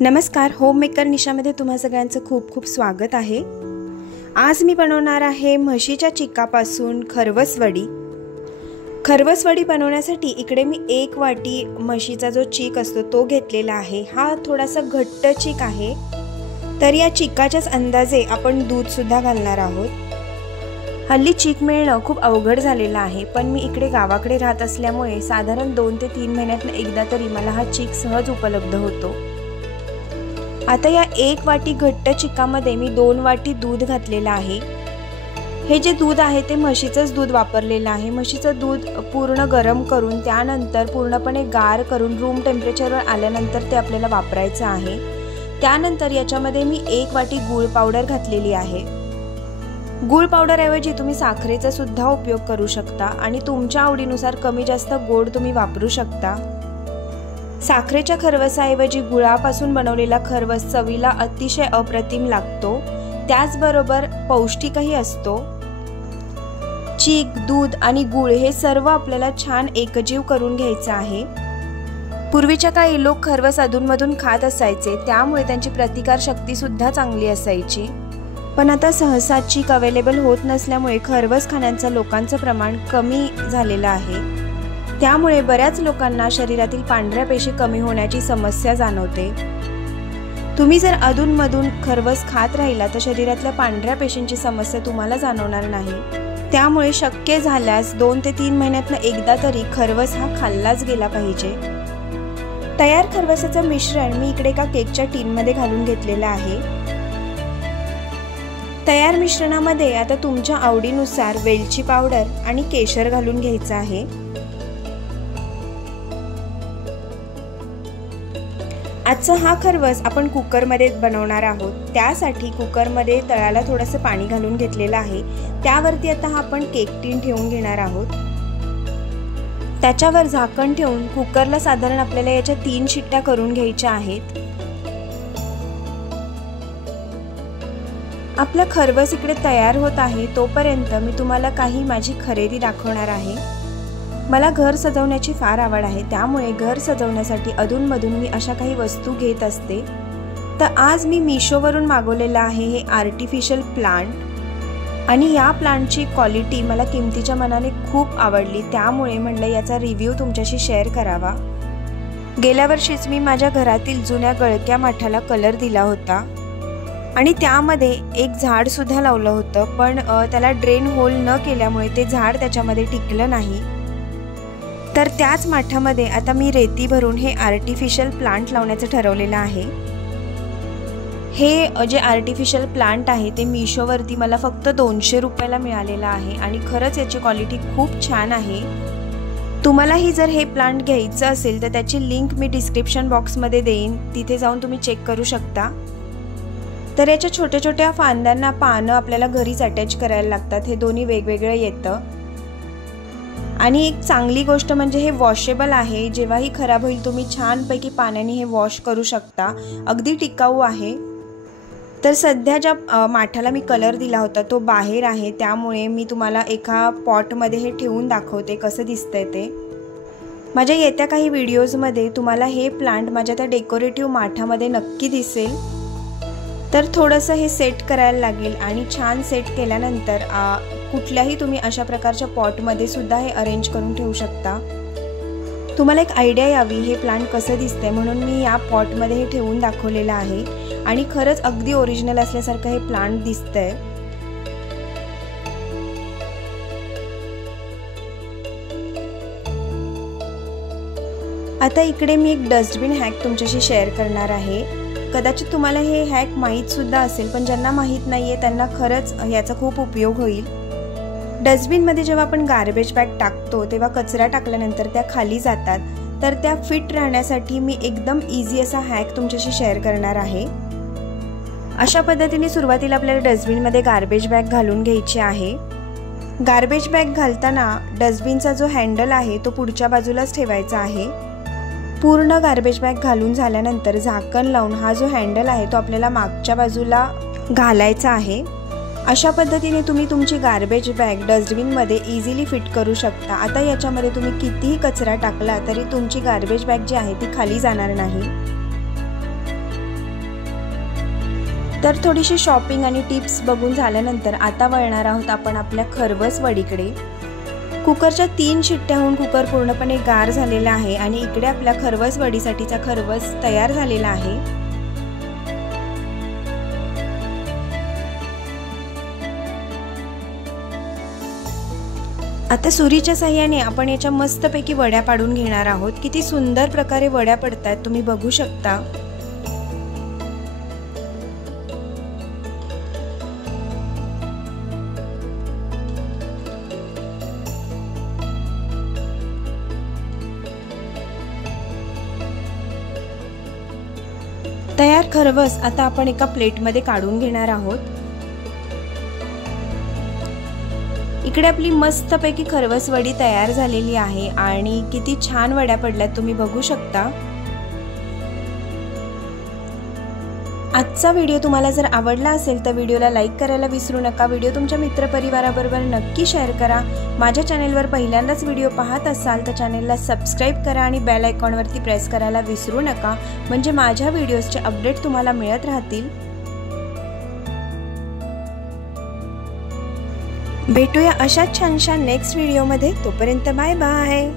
नमस्कार, home maker निशामध्ये तुम्हा सगळ्यांचं खूप खूप स्वागत आहे। आज मी बनवणार आहे म्हशीच्या चिकापासून खरवसवडी। खरवसवडी बनवण्यासाठी इकडे मी 1 वाटी म्हशीचा जो चीक असतो तो घेतलेला आहे। हा थोडासा घट्ट चीक आहे, तर या चिकाच्याच अंदाजे आपण दूध सुद्धा घालणार आहोत। हल्ली चीक मिळणं खूप अवघड झालेलं आहे, पण मी इकडे गावाकडे राहत असल्यामुळे साधारण 2 ते 3 महिन्यातून एकदा तरी मला हा चीक सहज उपलब्ध होतो। आता या 1 वाटी घट्ट चिकामध्ये मी 2 वाटी दूध घातलेलं आहे। हे जे दूध आहे ते म्हशीचंच दूध वापरलेलं आहे। म्हशीचं दूध पूर्ण गरम करून त्यानंतर पूर्णपणे गार करून रूम टेम्परेचरवर आल्यानंतर ते आपल्याला वापरायचं आहे। त्यानंतर याच्यामध्ये मी 1 वाटी गूळ पावडर घातलेली आहे। गूळ पावडर ऐवजी तुम्ही साखरेचा सुद्धा उपयोग करू शकता आणि तुमच्या आवडीनुसार कमी जास्त गोड तुम्ही वापरू शकता। साखरेच्या खरवसाऐवजी गुळापासून बनवलेला खरवस चवीला अतिशय अप्रतिम लागतो, त्याचबरोबर पौष्टिकही असतो। चीक, दूध आणि गूळ हे सर्व आपल्याला छान एकजीव करून घ्यायचं आहे। पूर्वीच्या काळी लोक खरवस अधूनमधून खात असायचे, त्यामुळे त्यांची प्रतिकार शक्ती सुद्धा चांगली असायची। पण आता सहसा चीक अवेलेबल होत नसल्यामुळे खरवस खाण्याचं लोकांचं प्रमाण कमी झालेलं आहे। त्यामुळे बऱ्याच लोकांना शरीरातील पांढऱ्या पेशी कमी होण्याची समस्या जाणवते। तुम्ही जर अधूनमधून खरवस खात राहिला तर शरीरातल्या पांढऱ्या पेशींची समस्या तुम्हाला जाणवणार नाही। त्यामुळे शक्य झाल्यास 2 ते 3 महिन्यातून एकदा तरी खरवस हा खाल्लाच गेला पाहिजे। तयार खरवसाचं मिश्रण मी इकडे एका केकच्या टीनमध्ये घालून घेतलेलं आहे। तयार मिश्रणामध्ये आता तुमच्या आवडीनुसार वेलची पावडर आणि केशर घालून घ्यायचं आहे। आजचा हा खरवस आपण कुकरमध्ये बनवणार आहोत, त्यासाठी कुकरमध्ये तळाला थोडंसं पाणी घालून घेतलेलं आहे। त्यावरती आता आपण केक टीन ठेवून घेणार आहोत। त्याच्यावर झाकण ठेवून कुकरला साधारण आपल्याला याच्या 3 शिट्ट्या करून घ्यायच्या आहेत। आपला खरवस इकडे तयार होत आहे, तोपर्यंत मी तुम्हाला काही माझी खरेदी दाखवणार आहे। मला घर सजवण्याची फार आवड आहे, त्यामुळे घर सजवण्यासाठी अधूनमधून मी अशा काही वस्तू घेत असते। तर आज मी मीशोवरून मागवलेलं आहे हे आर्टिफिशियल प्लांट आणि या प्लांटची क्वालिटी मला किमतीच्या मनाने खूप आवडली, त्यामुळे म्हणलं याचा रिव्ह्यू तुमच्याशी शेअर करावा। गेल्या वर्षीच मी माझ्या घरातील जुन्या गळक्या माठाला कलर दिला होता आणि त्यामध्ये एक झाड सुद्धा लावलं होतं, पण त्याला ड्रेन होल न केल्यामुळे ते झाड त्याच्यामध्ये टिकलं नाही। तर त्याच माठामध्ये आता मी रेती भरून हे आर्टिफिशियल प्लांट लावण्याचं ठरवलेलं आहे। हे जे आर्टिफिशियल प्लांट आहे ते मीशोवरती मला फक्त 200 रुपयाला मिळालेलं आहे आणि खरंच याची क्वालिटी खूप छान आहे। तुम्हालाही जर हे प्लांट घ्यायचं असेल तर त्याची लिंक मी डिस्क्रिप्शन बॉक्समध्ये देईन, तिथे जाऊन तुम्ही चेक करू शकता। तर याच्या छोट्या छोट्या फांद्यांना पानं आपल्याला घरीच अटॅच करायला लागतात, हे दोन्ही वेगवेगळं येतं। आणि एक चांगली गोष्ट म्हणजे हे वॉशेबल आहे, जेव्हाही खराब होईल तुम्ही छानपैकी पाण्याने हे वॉश करू शकता, अगदी टिकाऊ आहे। तर सध्या ज्या माठाला मी कलर दिला होता तो बाहेर आहे, त्यामुळे मी तुम्हाला एका पॉटमध्ये हे ठेवून दाखवते कसं दिसतंय ते। माझ्या येत्या काही व्हिडिओजमध्ये तुम्हाला हे प्लांट माझ्या त्या डेकोरेटिव्ह माठामध्ये नक्की दिसेल। तर थोडंसं हे सेट करायला लागेल आणि छान सेट केल्यानंतर कुठल्याही तुम्ही अशा प्रकारच्या पॉटमध्ये सुद्धा हे अरेंज करून ठेवू शकता। तुम्हाला एक आयडिया यावी हे प्लांट कसं दिसतंय म्हणून मी या पॉटमध्ये हे ठेवून दाखवलेलं आहे आणि खरंच अगदी ओरिजिनल असल्यासारखं हे प्लांट दिसतंय। आता इकडे मी एक डस्टबिन हॅक तुमच्याशी शेअर करणार आहे। कदाचित तुम्हाला हे हॅक माहीत सुद्धा असेल, पण ज्यांना माहीत नाहीये त्यांना खरंच याचा खूप उपयोग होईल। डस्टबिनमध्ये जेव्हा आपण गार्बेज बॅग टाकतो तेव्हा कचरा टाकल्यानंतर त्या खाली जातात, तर त्या फिट राहण्यासाठी मी एकदम इझी असा हॅक तुमच्याशी शेअर करणार आहे। अशा पद्धतीने सुरुवातीला आपल्याला डस्टबिनमध्ये गार्बेज बॅग घालून घ्यायची आहे। गार्बेज बॅग घालताना डस्टबिनचा जो हँडल आहे तो पुढच्या बाजूलाच ठेवायचा आहे। पूर्ण गार्बेज बॅग घालून झाल्यानंतर झाकण लावून हा जो हँडल आहे तो आपल्याला मागच्या बाजूला घालायचा आहे। अशा पद्धतीने तुम्ही तुमची गार्बेज बॅग डस्टबिनमध्ये इझिली फिट करू शकता। आता याच्यामध्ये तुम्ही कितीही कचरा टाकला तरी तुमची गार्बेज बॅग जी आहे ती खाली जाणार नाही। तर थोडीशी शॉपिंग आणि टिप्स बघून झाल्यानंतर आता वळणार आहोत आपण आपल्या खरवस वडीकडे। कुकरच्या 3 शिट्ट्या होऊन कुकर पूर्णपणे गार झालेला आहे आणि इकडे आपल्या खरवस वडीसाठीचा खरवस तयार झालेला आहे। आता सुरीच्या साहाय्याने आपण याच्या मस्तपैकी वड्या पाडून घेणार आहोत। किती सुंदर प्रकारे वड्या पडतात तुम्ही बघू शकता। तयार खरवस आता आपण एका प्लेटमध्ये काढून घेणार आहोत। इकडे आपली मस्तपैकी खरवस वडी तयार झालेली आहे आणि किती छान वड्या पडल्यात तुम्ही बघू शकता। आजचा व्हिडिओ तुम्हाला जर आवडला असेल तर व्हिडिओला लाईक करायला विसरू नका। व्हिडिओ तुमच्या मित्रपरिवाराबरोबर नक्की शेअर करा। माझ्या चॅनेलवर पहिल्यांदाच व्हिडिओ पाहत असाल तर चॅनेलला सबस्क्राईब करा आणि बेल आयकॉनवरती प्रेस करायला विसरू नका, म्हणजे माझ्या व्हिडिओजचे अपडेट तुम्हाला मिळत राहतील। भेटूया अशाच छानशा नेक्स्ट व्हिडिओमध्ये। तोपर्यंत बाय बाय।